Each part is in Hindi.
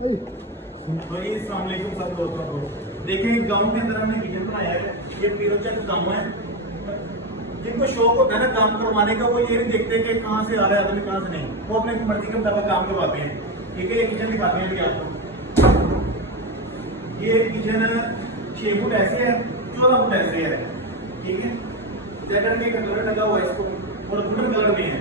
भाई अस्सलाम वालेकुम सब दोस्तों को। देखिए गांव के अंदर हमने किचन बनाया है। ये पीरोचक गांव है। जिनको शौक होता है ना काम करवाने का, वो ये नहीं देखते कि कहाँ से आ रहा है आदमी कहाँ से नहीं, वो अपने मर्जी के मुताबिक काम करवाते हैं। ठीक है, ये किचन दिखाते हैं अभी आपको। ये किचन 6 फुट ऐसे है, 14 फुट ऐसे है। ठीक है, जैटर के कलर लगा हुआ है इसको और वुडन कलर में है।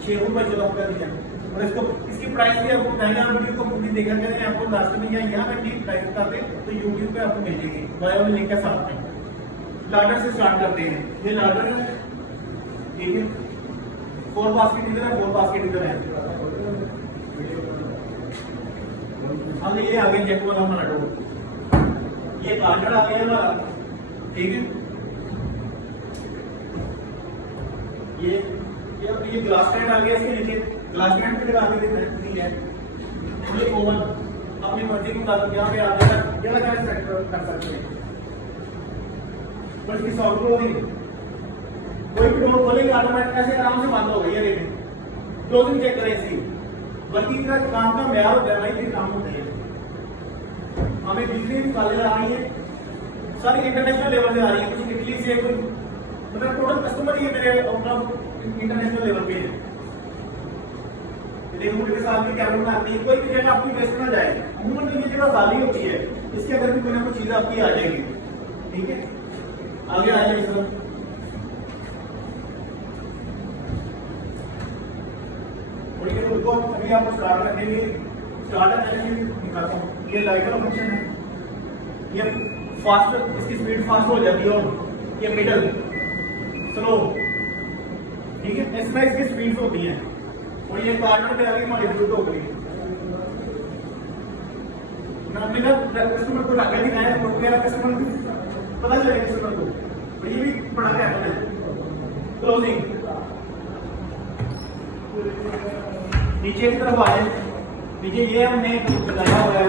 6 फुट बाय 14 फुट का किचन। और इसको इसकी प्राइस भी आपको बताएंगे। आप वीडियो को पूरी देखा करें, आपको लास्ट में या यहाँ पे ठीक प्राइस बताते तो यूट्यूब पे आपको मिलेगी बायो में लिंक के साथ में। लाडर से स्टार्ट करते हैं। ये लाडर है, ठीक है, 4 बास्केट इधर है, 4 बास्केट इधर है। अब ये आगे जेट वाला हमारा डोर, ये लाडर आ गया हमारा। ठीक है, ये ग्लास स्टैंड आ गया। इसके नीचे ग्लास स्टैंड भी लगा के देती है। ये ओवन अपनी मर्जी के मुताबिक यहाँ पे आगे ये लगा कर सकते हैं। बस इसकी सॉफ्ट क्लोजिंग, कोई भी डोर खोलेगा ऑटोमेटिक ऐसे आराम से बंद हो गई है। देखें क्लोजिंग चेक करें इसकी। बल्कि इनका काम का म्यार होता है भाई, ये काम होता है। हमें बिजली निकाले आ रही है, सारी इंटरनेशनल लेवल पे आ रही है। कुछ इटली से कोई मतलब टोटल कस्टमर ही मेरे अपना इंटरनेशनल लेवल पे है। रिमोट के साथ भी कैमरा आती है, कोई भी जगह आपकी वेस्ट ना जाए। अमूमन तो ये जगह खाली होती है, इसके अंदर भी कोई ना कोई चीज आपकी आ जाएगी। ठीक है, आगे आ जाएगी सर। और ये रुको, अभी आपको स्टार्ट करने के लिए स्टार्टर दिखाता हूँ। ये लाइट का फंक्शन है। ये फास्ट, इसकी स्पीड फास्ट हो जाती है। और ये मिडल स्लो, ठीक है, इसमें इसकी स्पीड होती है। और ये कार्नर पे आगे हमारी फ्रूट हो गई। मैंने कस्टमर को लाके दिखाया, फोटो वगैरह कस्टमर को पता चलेगा कस्टमर को। और ये भी बड़ा कैमरा है। क्लोजिंग नीचे की तरफ आ जाए। नीचे ये हमने लगाया हुआ है,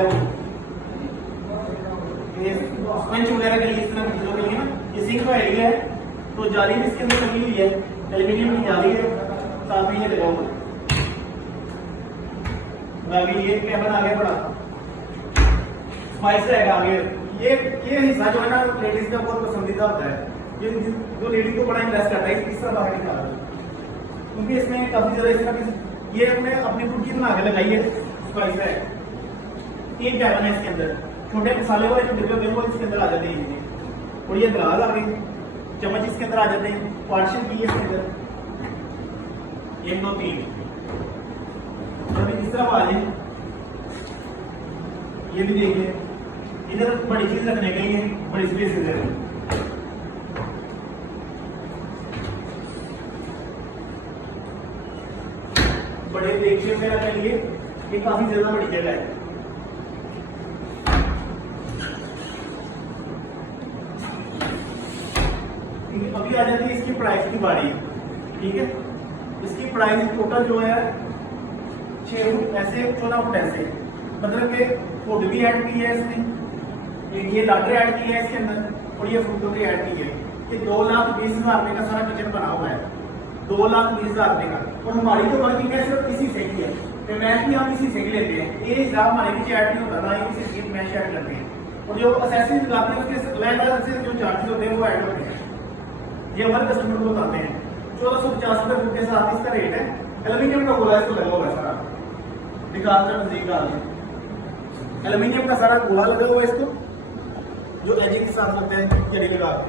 ये स्पंज वगैरह के लिए, इस तरह की चीजों के लिए ना। ये सिंक का एरिया है, तो जाली भी इसके अंदर लगी हुई है, एल्यूमिनियम की जाली है। साथ में ये लगा हुआ है। आगे ये कैबिन आ गया बड़ा स्पाइस रहेगा आगे। ये हिस्सा जो है ना लेडीज का बहुत पसंदीदा होता है। ये जो लेडी को बड़ा इंटरेस्ट करता है इस तरह बाहर निकाला, क्योंकि इसमें काफी ज्यादा इस तरह की ये अपने अपनी खुद की बना के लगाई है। स्पाइस है, 3 कैबिन है इसके अंदर। छोटे मसाले वाले जो डिब्बे होते हैं वो इसके अंदर आ जाते हैं। और ये दराज आ गई, चम्मच इसके अंदर आ जाते हैं। पार्टीशन की है इसके अंदर 1 2 3। अभी इस तरफ आ जाए, ये भी देखिए, इधर बड़ी चीज रखने के लिए बड़ी स्पेस इधर है। बड़े देखिए मेरा के लिए ये काफी ज्यादा बड़ी जगह है। अभी आ जाती है इसकी प्राइस की बारी। ठीक है, इसकी प्राइस टोटल जो है 6 फुट ऐसे, 14 फुट ऐसे, मतलब कि फुट भी ऐड की है इसने, ये लाडर ऐड की है इसके अंदर, और ये फुटों भी ऐड की है। ये 2,20,000 रुपए का सारा किचन बना हुआ है। 2,20,000 रुपए का। और हमारी जो वर्किंग है सिर्फ इसी से की है। पेमेंट भी हम इसी से लेते हैं। ये हिसाब हमारे पीछे ऐड नहीं होता ना, ये किसी चीज में ऐड करते हैं। और जो असेसरीज लगाते हैं उसके अलग से जो चार्जेस होते हैं वो ऐड होते हैं। ये हमारे कस्टमर को बताते हैं। 1450 रुपए फुट के साथ इसका रेट है। एल्यूमिनियम का गोला इसको लगा हुआ है सारा, निकालकर नजदीक आ गया। एल्यूमिनियम का सारा गोला लगा हुआ है इसको, जो एजिंग के साथ लगता है जड़ी लगा के।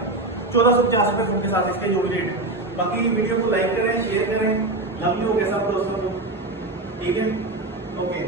1450 रुपए फुट के साथ इसके जो रेट। बाकी वीडियो को लाइक करें, शेयर करें, लव यू हो गया सब दोस्तों को। ठीक है, ओके।